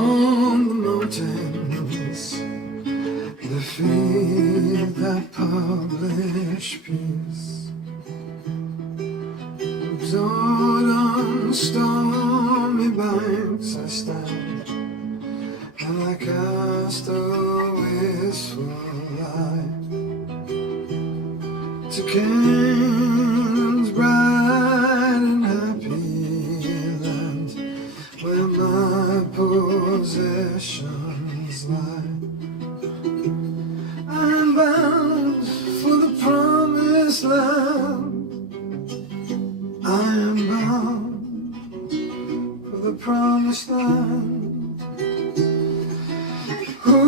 upon the mountains, the feet that publish peace. Absorbed on stormy banks I stand, and I cast a wistful eye to Canaan's bright and happy land, where my possessions lie. I'm bound for the promised land. I am bound for the promised land. Who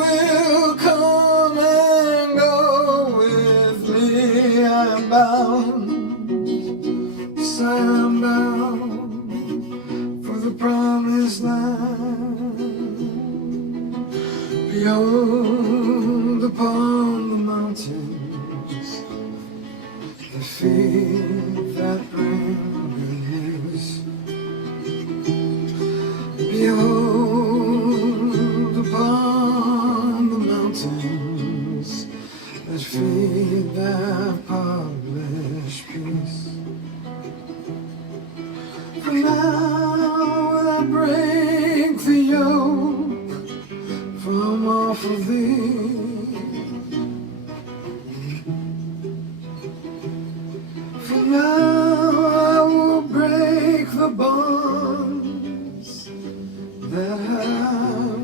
will come and go with me? I am bound, yes, I am bound for the promised land. Behold, upon the mountains, the feet that bring good news. Behold, upon the mountains, that feet that publish peace. For now will I break the yoke from off of thee. For now I will break the bonds that have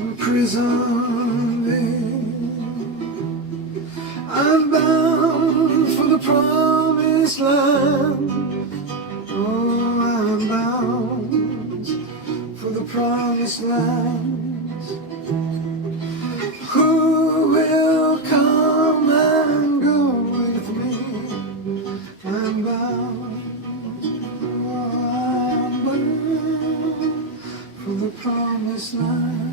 imprisoned thee. I'm bound for the promised land. Oh, I'm bound for the promised land. Who will come and go with me? I'm bound, oh, I'm bound for the promised land.